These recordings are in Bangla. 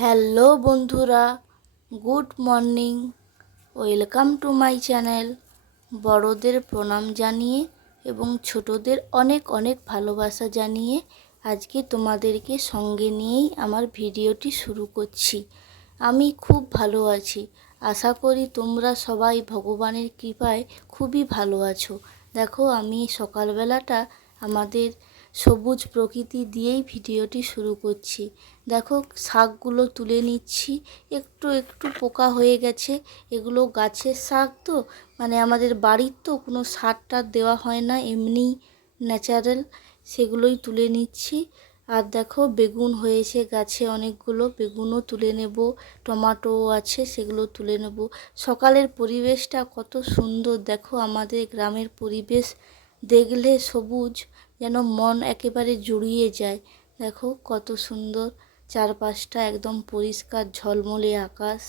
হ্যালো বন্ধুরা, good morning. Welcome to my channel. বড়দের প্রণাম জানিয়ে এবং ছোটদের অনেক অনেক ভালোবাসা জানিয়ে আজকে তোমাদেরকে সঙ্গে নিয়েই আমার ভিডিওটি শুরু করছি। আমি খুব ভালো আছি। আশা করি তোমরা সবাই ভগবানের কৃপায় খুবই ভালো আছো। দেখো, আমি সকালবেলাটা আমাদের সবুজ প্রকৃতি দিয়েই ভিডিওটি শুরু করছি। দেখো, শাকগুলো তুলে নিচ্ছি। একটু একটু পোকা হয়ে গেছে। এগুলো গাছের শাক তো, মানে আমাদের বাড়ির তো, কোনো সার টার দেওয়া হয় না, এমনি ন্যাচারাল, সেগুলোই তুলে নিচ্ছি। আর দেখো, বেগুন হয়েছে গাছে অনেকগুলো, বেগুনও তুলে নেব। টমাটো আছে, সেগুলো তুলে নেব। সকালের পরিবেশটা কত সুন্দর দেখো, আমাদের গ্রামের পরিবেশ দেখলে সবুজ যেন মন একেবারে জুড়িয়ে যায়। দেখো কত সুন্দর চারপাশটা, একদম পরিষ্কার ঝলমলে আকাশ।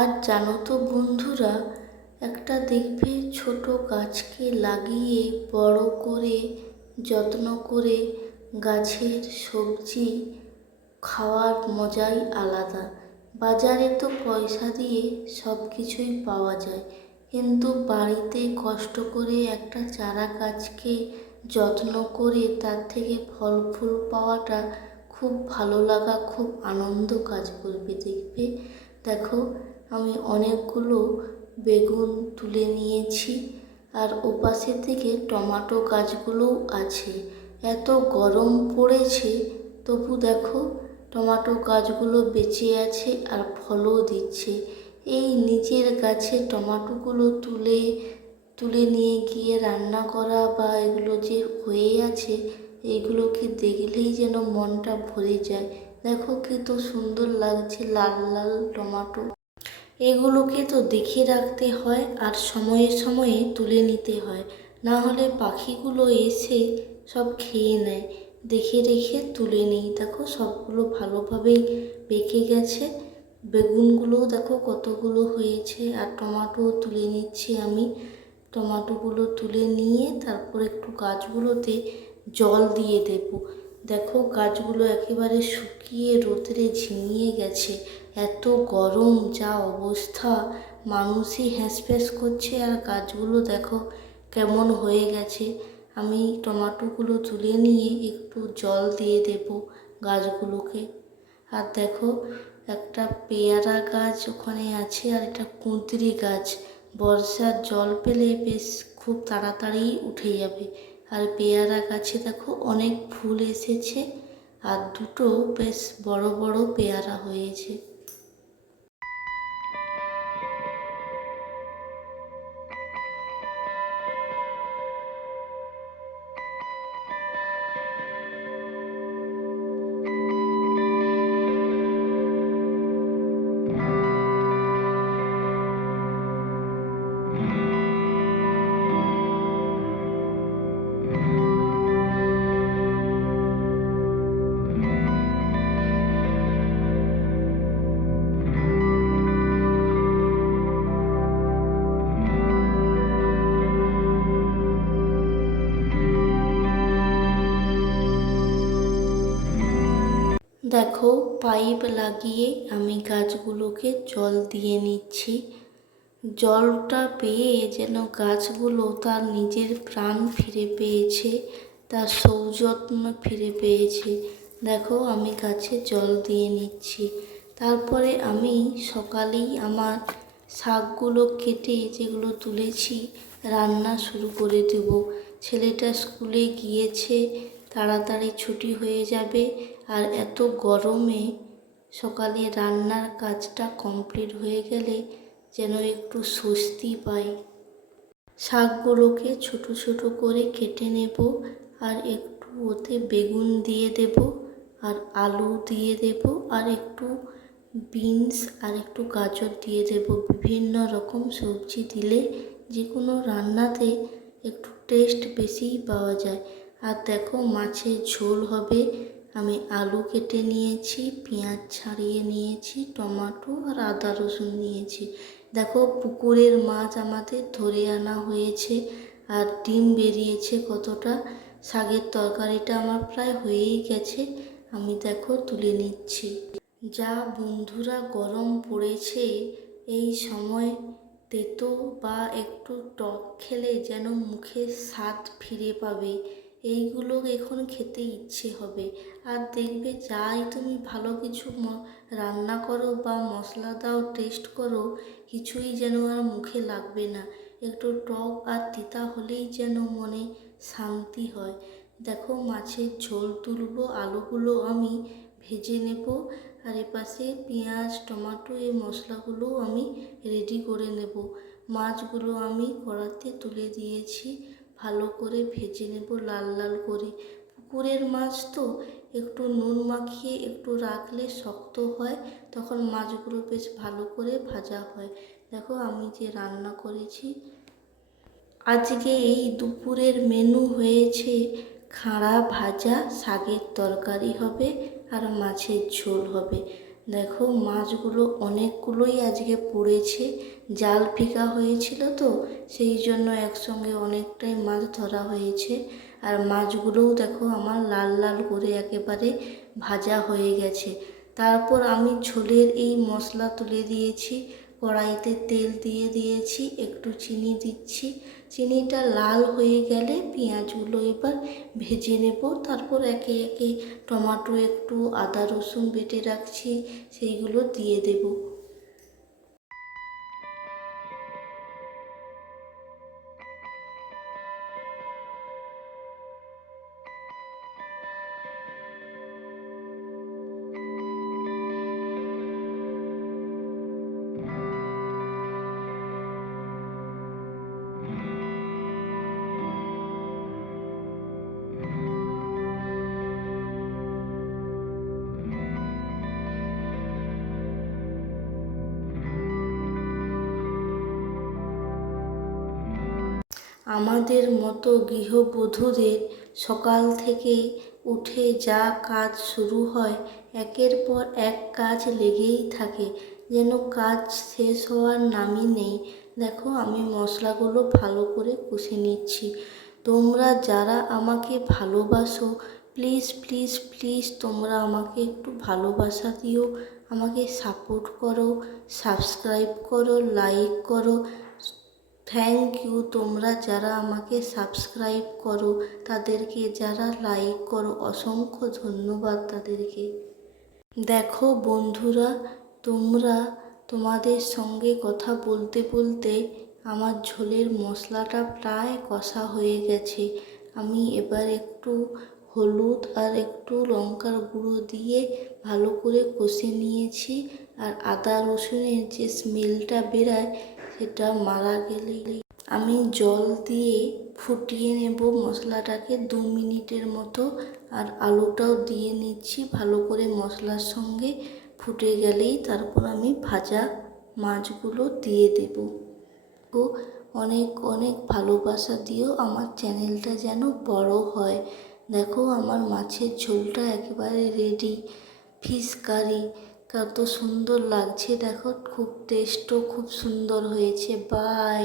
আর জানো তো বন্ধুরা, একটা দেখবে ছোট গাছকে লাগিয়ে বড় করে যত্ন করে গাছের সবজি খাওয়ার মজাই আলাদা। বাজারে তো পয়সা দিয়ে সব কিছুই পাওয়া যায়, কিন্তু বাড়িতে কষ্ট করে একটা চারা গাছকে যত্ন করে তার থেকে ফল ফুল পাওয়াটা খুব ভালো লাগা, খুব আনন্দ কাজ করবে দেখবে। দেখো, আমি অনেকগুলো বেগুন তুলে নিয়েছি, আর ওপাশে থেকে টমেটো গাছগুলোও আছে। এত গরম পড়েছে, তবু দেখো টমেটো গাছগুলো বেঁচে আছে আর ফলও দিচ্ছে। এই নিচের গাছে টমেটোগুলো তুলে তুলে নিয়ে গিয়ে রান্না করা, বা এগুলো যে হয়ে আছে, এইগুলোকে দেখলেই যেন মনটা ভরে যায়। দেখো কি তো সুন্দর লাগছে, লাল লাল টমেটো। এগুলোকে তো দেখে রাখতে হয় আর সময়ে সময়ে তুলে নিতে হয়, না হলে পাখিগুলো এসে সব খেয়ে নেয়। দেখে রেখে তুলে নিই। দেখো সবগুলো ভালোভাবেই পেকে গেছে। বেগুনগুলোও দেখো কতগুলো হয়েছে, আর টমেটোও তুলে নিচ্ছি আমি। টমেটোগুলো তুলে নিয়ে তারপর একটু গাছগুলোতে জল দিয়ে দেব। দেখো গাছগুলো একেবারে শুকিয়ে রোদে ঝিমিয়ে গেছে। এত গরম, যা অবস্থা, মানুষই হ্যাঁসফ্যাঁস করছে আর গাছগুলো দেখো কেমন হয়ে গেছে। আমি টমেটোগুলো তুলে নিয়ে একটু জল দিয়ে দেব গাছগুলোকে। আর দেখো, একটা পেয়ারা গাছ ওখানে আছে, আর একটা কুঁদরি গাছ। বর্ষার জল পেলে বেশ খুব তাড়াতাড়ি উঠে যাবে। আর পেয়ারা গাছে দেখো অনেক ফুল এসেছে, আর দুটো বেশ বড় বড় পেয়ারা হয়েছে। দেখো, পাইপ লাগিয়ে আমি গাছগুলোকে জল দিয়ে নিচ্ছি। জলটা পেয়ে যেন গাছগুলো তার নিজের প্রাণ ফিরে পেয়েছে, তার সৌজন্য ফিরে পেয়েছে। দেখো, আমি গাছে জল দিয়ে নিচ্ছি। তারপরে আমি সকালেই আমার শাকগুলো কেটে যেগুলো তুলেছি রান্না শুরু করে দেব। ছেলেটা স্কুলে গিয়েছে, তাড়াতাড়ি ছুটি হয়ে যাবে, আর এত গরমে সকালে রান্নার কাজটা কমপ্লিট হয়ে গেলে যেন একটু স্বস্তি পাই। শাকগুলোকে ছোট ছোট করে কেটে নেব, আর একটু ওতে বেগুন দিয়ে দেব, আর আলু দিয়ে দেব, আর একটু বিনস আর একটু গাজর দিয়ে দেব। বিভিন্ন রকম সবজি দিলে যে কোনো রান্নাতে একটু টেস্ট বেশিই পাওয়া যায়। আর দেখো মাছের ঝোল হবে। আমি আলু কেটে নিয়েছি, পেঁয়াজ ছাড়িয়ে নিয়েছি, টমেটো আর আদা রসুন নিয়েছি। দেখো পুকুরের মাছ আমাদের ধরে আনা হয়েছে, আর ডিম বেরিয়েছে কতটা। শাকের তরকারিটা আমার প্রায় হয়েই গেছে, আমি দেখো তুলে নিচ্ছি। যা বন্ধুরা গরম পড়েছে, এই সময় তেতো বা একটু টক খেলে যেন মুখে স্বাদ ফিরে পাবে। এইগুলো এখন খেতে ইচ্ছে হবে। আর দেখবে যাই তুমি ভালো কিছু রান্না করো বা মশলা দাও, টেস্ট করো, কিছুই যেন আর মুখে লাগবে না। একটু টক আর তিতা হলেই যেন মনে শান্তি হয়। দেখো মাছের ঝোল তুলবো, আলুগুলো আমি ভেজে নেব, আর এপাশে পেঁয়াজ টমেটো এই মশলাগুলো আমি রেডি করে নেব। মাছগুলো আমি কড়াতে তুলে দিয়েছি, ভালো করে ভেজে নেব লাল লাল করে। পুকুরের মাছ তো একটু নুন মাখিয়ে একটু রাখলে শক্ত হয়, তখন মাছগুলো বেশ ভালো করে ভাজা হয়। দেখো আমি যে রান্না করেছি আজকে, এই দুপুরের মেনু হয়েছে খাড়া ভাজা, শাকের তরকারি হবে, আর মাছের ঝোল হবে। দেখো মাছগুলো অনেকগুলোই আজকে পড়েছে, জাল ফিকা হয়েছিল তো সেই জন্য একসঙ্গে অনেকটাই মাছ ধরা হয়েছে। আর মাছগুলোও দেখো আমার লাল লাল করে একেবারে ভাজা হয়ে গেছে। তারপর আমি ঝোলের এই মশলা তুলে দিয়েছি, কড়াইতে তেল দিয়ে দিয়েছি, একটু চিনি দিচ্ছি। চিনিটা লাল হয়ে গেলে পেঁয়াজগুলো এবার ভেজে নেব। তারপর একে একে টমেটো, একটু আদা রসুন বেটে রাখছি, সেইগুলো দিয়ে দেব। আমাদের মতো গৃহবধূদের সকাল থেকে উঠে যা কাজ শুরু হয়, একের পর এক কাজ লেগেই থাকে, যেন কাজ শেষ হওয়ার নামই নেই। দেখো আমি মশলাগুলো ভালো করে কষে নিচ্ছি। তোমরা যারা আমাকে ভালোবাসো, প্লিজ প্লিজ প্লিজ তোমরা আমাকে একটু ভালোবাসা দিও, আমাকে সাপোর্ট করো, সাবস্ক্রাইব করো, লাইক করো। থ্যাংক ইউ তোমরা যারা আমাকে সাবস্ক্রাইব করো, তাদেরকে যারা লাইক করো, অসংখ্য ধন্যবাদ তাদেরকে। দেখো বন্ধুরা, তোমরা তোমাদের সঙ্গে কথা বলতে বলতে আমার ঝোলের মশলাটা প্রায় কষা হয়ে গেছে। আমি এবার একটু হলুদ আর একটু লঙ্কার গুঁড়ো দিয়ে ভালো করে কষে নিয়েছি। আর আদা রসুনের যে স্মেলটা বেরায় সেটা মারা গেলে আমি জল দিয়ে ফুটিয়ে নেব মশলাটাকে 2 মিনিটের মতো। আর আলুটাও দিয়ে নিচ্ছি ভালো করে মশলার সঙ্গে ফুটে গেলেই তারপর আমি ভাজা মাছগুলো দিয়ে দেব। তো অনেক অনেক ভালোবাসা দিও, আমার চ্যানেলটা যেন বড় হয়। দেখো আমার মাছের ঝোলটা একেবারে রেডি। ফিশ কারি কত সুন্দর লাগছে দেখো, খুব টেস্টও খুব সুন্দর হয়েছে। বাই।